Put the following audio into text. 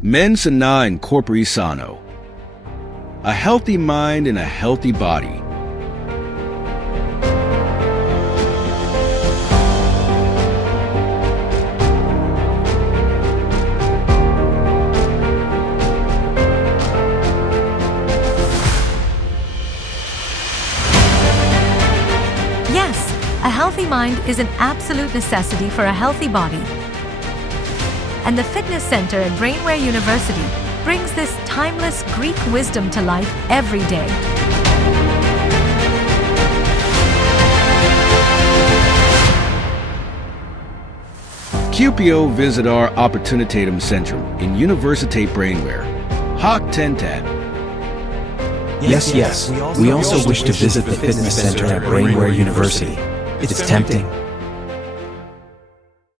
Mens sana in corpore sano. A healthy mind and a healthy body. Yes, a healthy mind is an absolute necessity for a healthy body. And the Fitness Center at Brainware University brings this timeless Greek wisdom to life every day. Cupio visit our Opportunitatum Centrum in Universitate Brainware. Hoc tentat. Yes. We also wish to visit the Fitness Center at Brainware University. It's tempting.